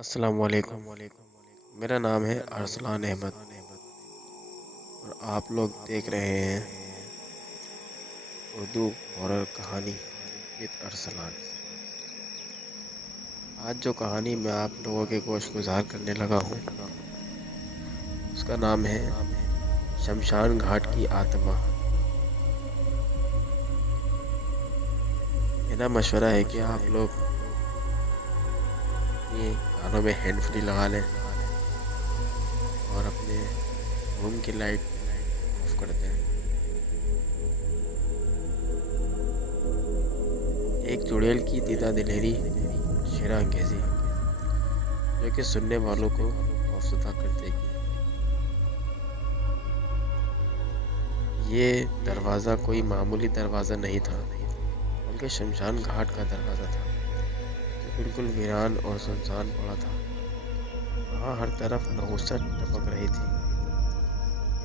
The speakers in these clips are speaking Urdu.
السلام علیکم۔ میرا نام ہے ارسلان احمد اور آپ لوگ دیکھ رہے ہیں اردو ہارر کہانی ود ارسلان۔ آج جو کہانی میں آپ لوگوں کے گوش گزار کرنے لگا ہوں اس کا نام ہے شمشان گھاٹ کی آتما۔ میرا مشورہ ہے کہ آپ لوگ اپنی کانوں میں ہینڈ فری لگا لیں اور اپنے روم کی لائٹ آف کر دیں۔ ایک چڑیل کی دیدہ دلیری اور شیرہ انگیزی جو کہ سننے والوں کو خوفزدہ کر دے گی۔ یہ دروازہ کوئی معمولی دروازہ نہیں تھا بلکہ شمشان گھاٹ کا دروازہ تھا جو بالکل ویران اور سنسان پڑا تھا۔ وہاں ہر طرف نحوست ٹپک رہی تھی۔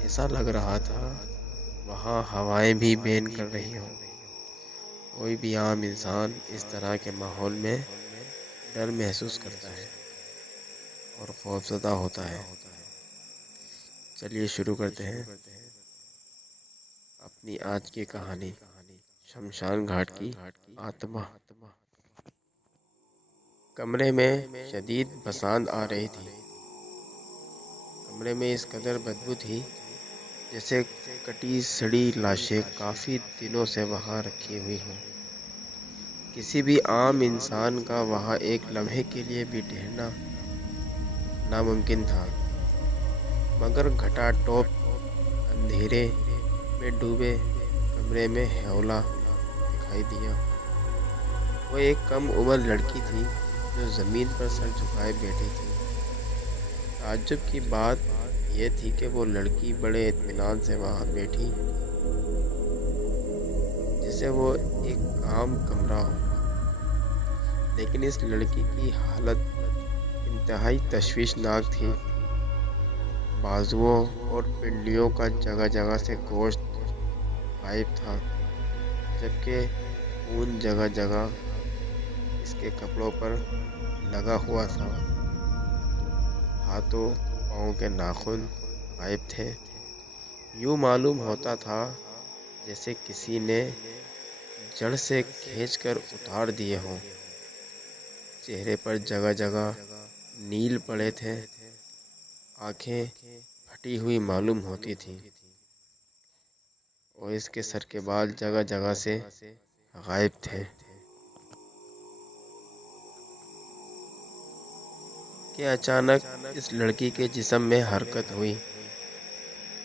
ایسا لگ رہا تھا وہاں ہوائیں بھی بین کر رہی ہوں۔ کوئی بھی عام انسان اس طرح کے ماحول میں ڈر محسوس کرتا ہے اور خوفزدہ ہوتا ہے۔ چلیے شروع کرتے ہیں اپنی آج کی کہانی، شمشان گھاٹ کی آتما۔ کمرے میں شدید بساند آ رہی تھی۔ کمرے میں اس قدر بدبو تھی جیسے کٹی سڑی لاشیں کافی دنوں سے وہاں رکھی ہوئی ہوں۔ کسی بھی عام انسان کا وہاں ایک لمحے کے لیے بھی ٹھہرنا ناممکن تھا، مگر گھٹا ٹوپ اندھیرے میں ڈوبے کمرے میں ہولہ دکھائی دیا۔ وہ ایک کم عمر لڑکی تھی جو زمین پر سر جھکائے بیٹھی تھی۔ تعجب کی بات یہ تھی کہ وہ لڑکی بڑے اطمینان سے وہاں بیٹھی جیسے وہ ایک عام کمرہ ہو، لیکن اس لڑکی کی حالت انتہائی تشویشناک تھی۔ بازوؤں اور پنڈلیوں کا جگہ جگہ سے گوشت غائب تھا، جبکہ خون جگہ جگہ اس کے کپڑوں پر لگا ہوا تھا۔ ہاتھوں پاؤں کے ناخن غائب تھے۔ یوں معلوم ہوتا تھا جیسے کسی نے جڑ سے کھینچ کر اتار دیے ہوں۔ چہرے پر جگہ جگہ نیل پڑے تھے، آنکھیں پھٹی ہوئی معلوم ہوتی تھیں اور اس کے سر کے بال جگہ جگہ سے غائب تھے۔ کہ اچانک اس لڑکی کے جسم میں حرکت ہوئی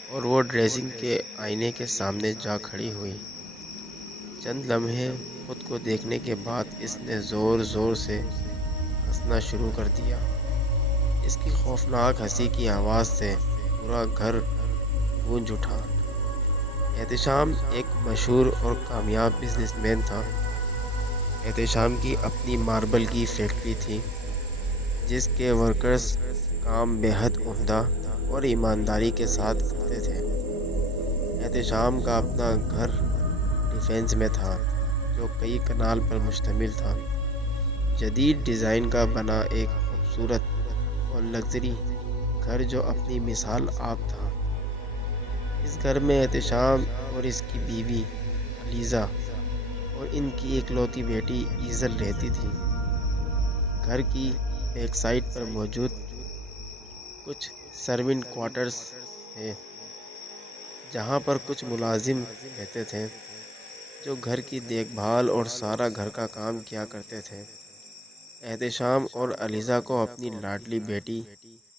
اور وہ ڈریسنگ کے آئینے کے سامنے جا کھڑی ہوئی۔ چند لمحے خود کو دیکھنے کے بعد اس نے زور زور سے ہنسنا شروع کر دیا۔ اس کی خوفناک ہنسی کی آواز سے پورا گھر گونج اٹھا۔ احتشام ایک مشہور اور کامیاب بزنس مین تھا۔ احتشام کی اپنی ماربل کی فیکٹری تھی جس کے ورکرز کام بے حد عمدہ اور ایمانداری کے ساتھ کرتے تھے۔ احتشام کا اپنا گھر ڈیفنس میں تھا جو کئی کنال پر مشتمل تھا۔ جدید ڈیزائن کا بنا ایک خوبصورت اور لگژری گھر جو اپنی مثال آپ تھا۔ اس گھر میں احتشام اور اس کی بیوی علیزہ اور ان کی اکلوتی بیٹی ایزل رہتی تھی۔ گھر کی بیک سائڈ پر موجود کچھ سرونٹ کوارٹرز تھے جہاں پر کچھ ملازم رہتے تھے جو گھر کی دیکھ بھال اور سارا گھر کا کام کیا کرتے تھے۔ احتشام اور علیزہ کو اپنی لاڈلی بیٹی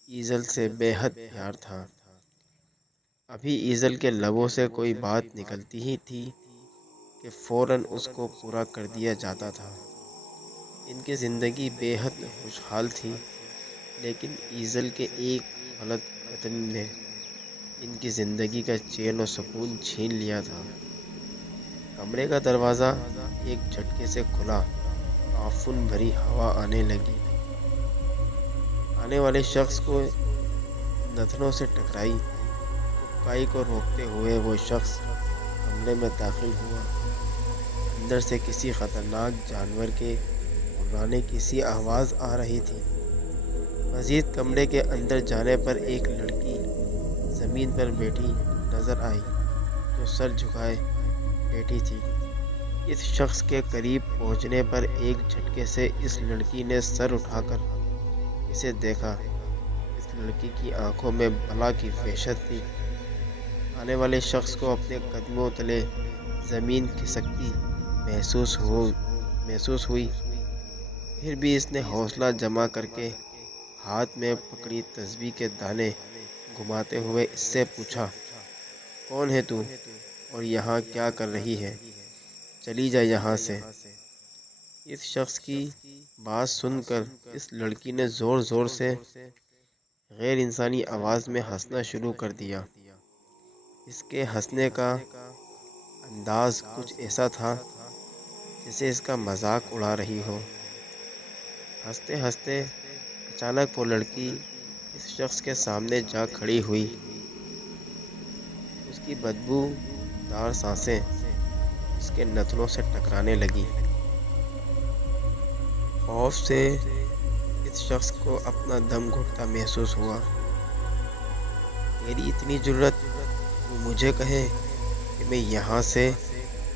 ایزل سے بے حد پیار تھا۔ ابھی ایزل کے لبوں سے کوئی بات نکلتی ہی تھی کہ فوراً اس کو پورا کر دیا جاتا تھا۔ ان کی زندگی بے حد خوشحال تھی، لیکن ایزل کے ایک غلط قدم نے ان کی زندگی کا چین و سکون چھین لیا تھا۔ کمرے کا دروازہ ایک جھٹکے سے کھلا، تعفن بھری ہوا آنے لگی۔ آنے والے شخص کو نتنوں سے ٹکرائی۔ اکائی کو روکتے ہوئے وہ شخص کمرے میں داخل ہوا۔ اندر سے کسی خطرناک جانور کے گھررانے کی سی آواز آ رہی تھی۔ مزید کمرے کے اندر جانے پر ایک لڑکی زمین پر بیٹھی نظر آئی جو سر جھکائے بیٹھی تھی۔ اس شخص کے قریب پہنچنے پر ایک جھٹکے سے اس لڑکی نے سر اٹھا کر اسے دیکھا۔ اس لڑکی کی آنکھوں میں بلا کی وحشت تھی۔ آنے والے شخص کو اپنے قدموں تلے زمین کھسکتی محسوس ہوئی، پھر بھی اس نے حوصلہ جمع کر کے ہاتھ میں پکڑی تسبیح کے دانے گھماتے ہوئے اس سے پوچھا، کون ہے تو اور یہاں کیا کر رہی ہے؟ چلی جا یہاں سے۔ اس شخص کی بات سن کر اس لڑکی نے زور زور سے غیر انسانی آواز میں ہنسنا شروع کر دیا۔ اس کے ہنسنے کا انداز کچھ ایسا تھا جیسے اس کا مذاق اڑا رہی ہو۔ ہنستے ہنستے اچانک وہ لڑکی اس شخص کے سامنے جا کھڑی ہوئی۔ اس کی بدبو دار سانسیں اس کے نتنوں سے ٹکرانے لگی۔ خوف سے اس شخص کو اپنا دم گھٹتا محسوس ہوا۔ تیری اتنی جرأت تو مجھے کہے کہ میں یہاں سے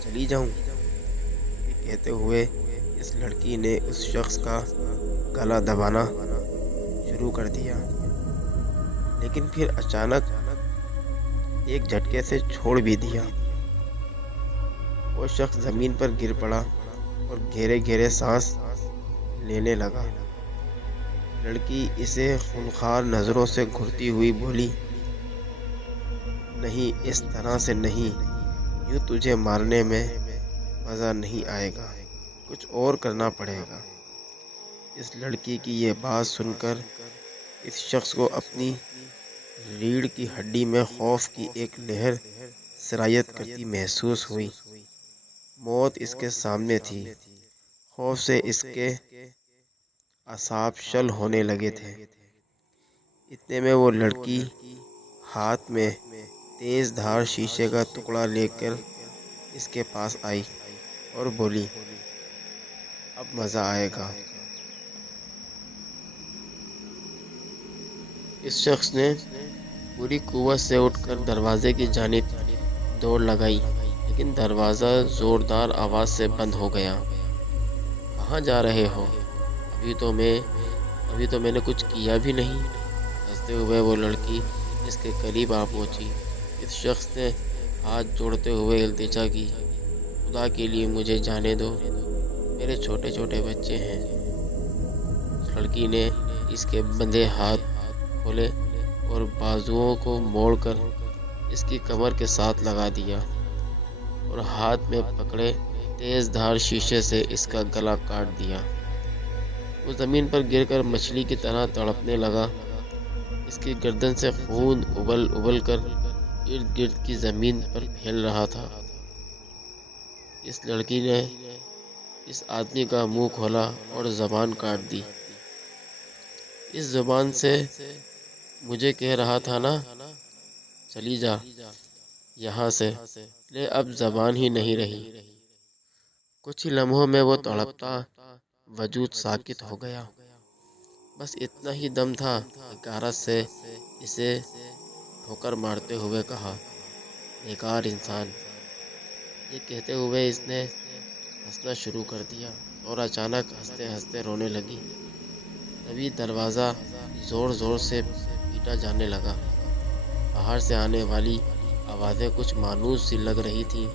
چلی جاؤں؟ یہ کہتے ہوئے اس لڑکی نے اس شخص کا گلا دبانا شروع کر دیا، لیکن پھر اچانک ایک جھٹکے سے چھوڑ بھی دیا۔ وہ شخص زمین پر گر پڑا اور گہرے گہرے سانس لینے لگا۔ لڑکی اسے خونخوار نظروں سے گھورتی ہوئی بولی، نہیں، اس طرح سے نہیں، یوں تجھے مارنے میں مزہ نہیں آئے گا، کچھ اور کرنا پڑے گا۔ اس لڑکی کی یہ بات سن کر اس شخص کو اپنی ریڑھ کی ہڈی میں خوف کی ایک لہر سرایت کرتی محسوس ہوئی۔ موت اس کے سامنے تھی۔ خوف سے اس کے اعصاب شل ہونے لگے تھے۔ اتنے میں وہ لڑکی ہاتھ میں تیز دھار شیشے کا ٹکڑا لے کر اس کے پاس آئی اور بولی، اب مزہ آئے گا۔ اس شخص نے پوری قوت سے اٹھ کر دروازے کی جانب دوڑ لگائی، لیکن دروازہ زوردار آواز سے بند ہو گیا۔ کہاں جا رہے ہو؟ ابھی تو میں نے کچھ کیا بھی نہیں۔ ہنستے ہوئے وہ لڑکی اس کے قریب آ پہنچی۔ اس شخص نے ہاتھ جوڑتے ہوئے التجا کی، خدا کے لیے مجھے جانے دو، میرے چھوٹے چھوٹے بچے ہیں۔ اس لڑکی نے اس کے بندھے ہاتھ کھولے اور بازوؤں کو موڑ کر اس کی کمر کے ساتھ لگا دیا اور ہاتھ میں پکڑے تیز دھار شیشے سے اس کا گلا کاٹ دیا۔ وہ زمین پر گر کر مچھلی کی طرح تڑپنے لگا۔ اس کی گردن سے خون ابل کر ارد گرد کی زمین پر پھیل رہا تھا۔ اس لڑکی نے اس آدمی کا منہ کھولا اور زبان کاٹ دی۔ اس زبان سے مجھے کہہ رہا تھا نا، چلی جا یہاں سے، لے اب زبان ہی نہیں رہی۔ کچھ ہی لمحوں میں وہ تڑپتا وجود ساکت ہو گیا۔ بس اتنا ہی دم تھا کہ غارت سے اسے ٹھوکر مارتے ہوئے کہا، بیکار انسان۔ یہ کہتے ہوئے اس نے ہنسنا شروع کر دیا اور اچانک ہنستے ہنستے رونے لگی۔ تبھی دروازہ زور زور سے پیٹا جانے لگا۔ باہر سے آنے والی آوازیں کچھ مانوس سی لگ رہی تھیں۔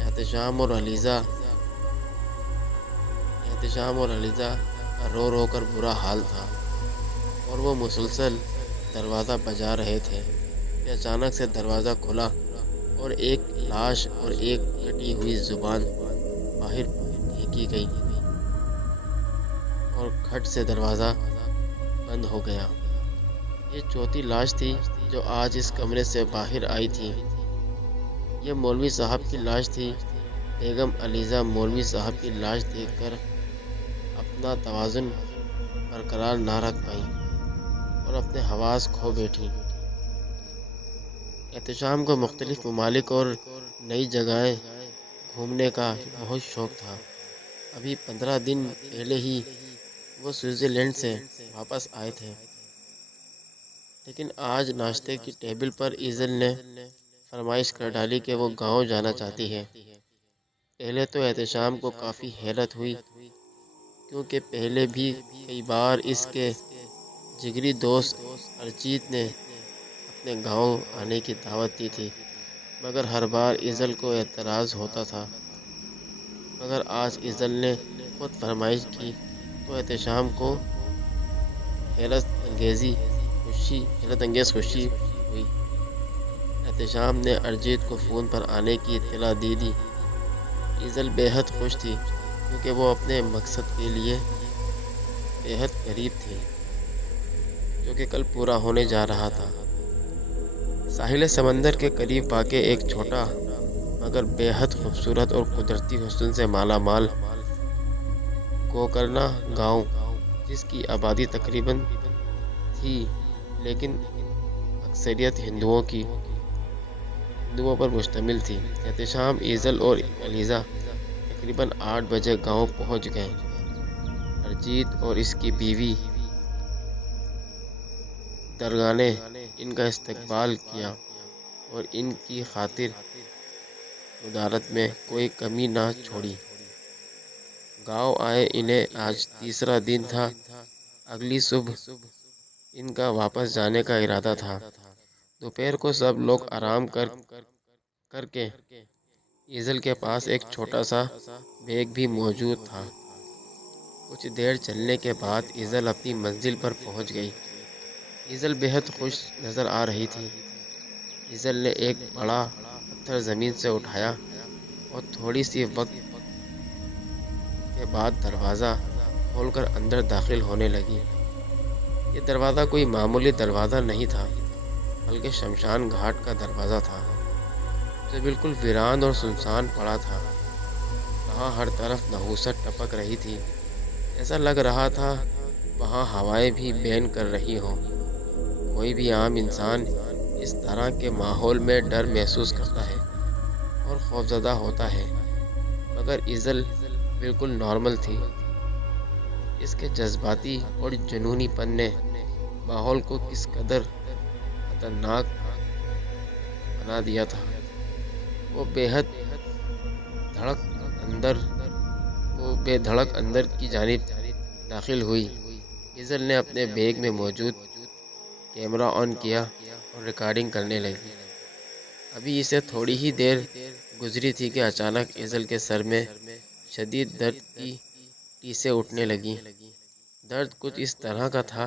احتشام اور علیزہ کا رو رو کر برا حال تھا اور وہ مسلسل دروازہ بجا رہے تھے کہ اچانک سے دروازہ کھلا اور ایک لاش اور ایک کٹی ہوئی زبان باہر پھینکی گئی اور کھٹ سے دروازہ بند ہو گیا۔ یہ چوتھی لاش تھی جو آج اس کمرے سے باہر آئی تھی۔ یہ مولوی صاحب کی لاش تھی۔ بیگم علیزہ مولوی صاحب کی لاش دیکھ کر اپنا توازن برقرار نہ رکھ پائیں اور اپنے حواس کھو بیٹھیں۔ احتشام کو مختلف ممالک اور نئی جگہیں گھومنے کا بہت شوق تھا۔ ابھی 15 دن پہلے ہی وہ سوئٹزرلینڈ سے واپس آئے تھے۔ لیکن آج ناشتے کی ٹیبل پر ایزل نے فرمائش کر ڈالی کہ وہ گاؤں جانا چاہتی ہے۔ پہلے تو احتشام کو کافی حیرت ہوئی، کیونکہ پہلے بھی کئی بار اس کے جگری دوست ارجیت نے اپنے گاؤں آنے کی دعوت دی تھی، مگر ہر بار ایزل کو اعتراض ہوتا تھا۔ مگر آج ایزل نے خود فرمائش کی تو احتشام کو حیرت انگیز خوشی ہوئی۔ احتشام نے ارجیت کو فون پر آنے کی اطلاع دی دی۔ ایزل بے حد خوش تھی، کیونکہ وہ اپنے مقصد کے لیے بے حد قریب تھی، جو کہ کل پورا ہونے جا رہا تھا۔ ساحل سمندر کے قریب واقع ایک چھوٹا مگر بے حد خوبصورت اور قدرتی حسن سے مالا مال گوکرنا گاؤں، جس کی آبادی تقریباً تھی لیکن اکثریت ہندوؤں پر مشتمل تھی۔ احتشام، ایزل اور علیزہ تقریباً 8 بجے گاؤں پہنچ گئے۔ ارجیت اور اس کی بیوی درگا نے ان کا استقبال کیا اور ان کی خاطر مدارت میں کوئی کمی نہ چھوڑی۔ گاؤں آئے انہیں آج تیسرا دن تھا۔ اگلی صبح ان کا واپس جانے کا ارادہ تھا۔ دوپہر کو سب لوگ آرام کر کے ایزل کے پاس ایک چھوٹا سا بیگ بھی موجود تھا۔ کچھ دیر چلنے کے بعد ایزل اپنی منزل پر پہنچ گئی۔ ایزل بے حد خوش نظر آ رہی تھی۔ ایزل نے ایک بڑا پتھر زمین سے اٹھایا اور تھوڑی سی وقت کے بعد دروازہ کھول کر اندر داخل ہونے لگی۔ یہ دروازہ کوئی معمولی دروازہ نہیں تھا، بلکہ شمشان گھاٹ کا دروازہ تھا، جو بالکل ویران اور سنسان پڑا تھا۔ وہاں ہر طرف نحوست ٹپک رہی تھی، ایسا لگ رہا تھا وہاں ہوائیں بھی بین کر رہی ہوں۔ کوئی بھی عام انسان اس طرح کے ماحول میں ڈر محسوس کرتا ہے اور خوفزدہ ہوتا ہے، مگر ایزل بالکل نارمل تھی۔ اس کے جذباتی اور جنونی پن نے ماحول کو کس قدر خطرناک بنا دیا تھا۔ وہ بے دھڑک اندر کی جانب داخل ہوئی۔ ایزل نے اپنے بیگ میں موجود کیمرہ آن کیا اور ریکارڈنگ کرنے لگی۔ ابھی اسے تھوڑی ہی دیر گزری تھی کہ اچانک ایزل کے سر میں شدید درد کی ٹیسیں اٹھنے لگیں۔ درد کچھ اس طرح کا تھا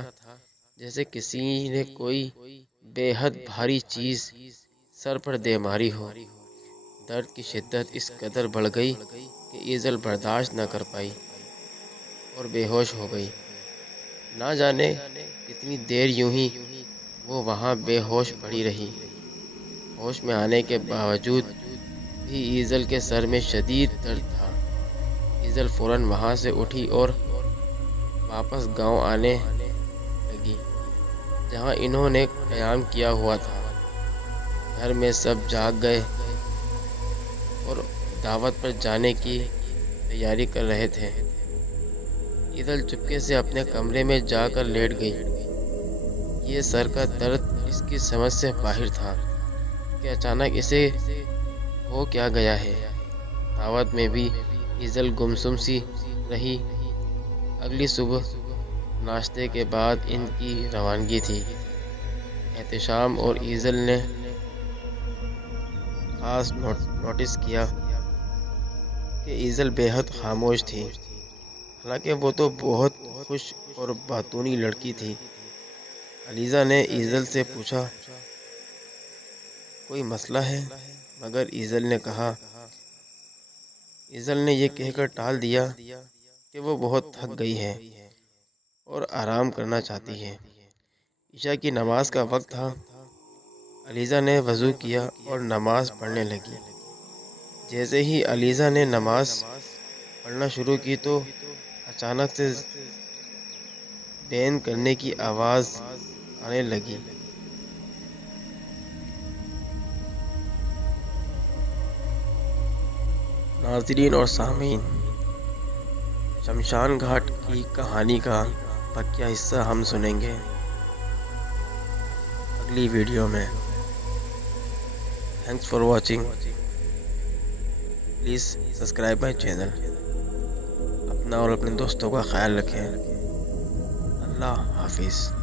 جیسے کسی نے کوئی بے حد بھاری چیز سر پر دے ماری ہو۔ درد کی شدت اس قدر بڑھ گئی کہ ایزل برداشت نہ کر پائی اور بے ہوش ہو گئی۔ نہ جانے کتنی دیر یوں ہی وہ وہاں بے ہوش پڑی رہی۔ ہوش میں آنے کے باوجود بھی ایزل کے سر میں شدید درد تھا۔ ایزل فوراً وہاں سے اٹھی اور واپس گاؤں آنے لگی، جہاں انہوں نے قیام کیا ہوا تھا۔ گھر میں سب جاگ گئے اور دعوت پر جانے کی تیاری کر رہے تھے۔ ایزل چپکے سے اپنے کمرے میں جا کر لیٹ گئی۔ یہ سر کا درد اس کی سمجھ سے باہر تھا کہ اچانک اسے ہو کیا گیا ہے۔ دعوت میں بھی ایزل گمسم سی رہی۔ اگلی صبح ناشتے کے بعد ان کی روانگی تھی۔ احتشام اور ایزل نے خاص نوٹس کیا کہ ایزل بے حد خاموش تھی، حالانکہ وہ تو بہت خوش اور باتونی لڑکی تھی۔ علیزہ نے ایزل سے پوچھا، کوئی مسئلہ ہے؟ مگر ایزل نے یہ کہہ کر ٹال دیا کہ وہ بہت تھک گئی ہے اور آرام کرنا چاہتی ہے۔ عشاء کی نماز کا وقت تھا۔ علیزہ نے وضو کیا اور نماز پڑھنے لگی۔ جیسے ہی علیزہ نے نماز پڑھنا شروع کی تو اچانک سے بین کرنے کی آواز آنے لگی۔ ناظرین اور سامعین، شمشان گھاٹ کی کہانی کا بقیہ حصہ ہم سنیں گے۔ اگلی ویڈیو میں. Thanks for watching. Please subscribe my channel. اپنا اور اپنے دوستوں کا خیال رکھیں. اللہ حافظ.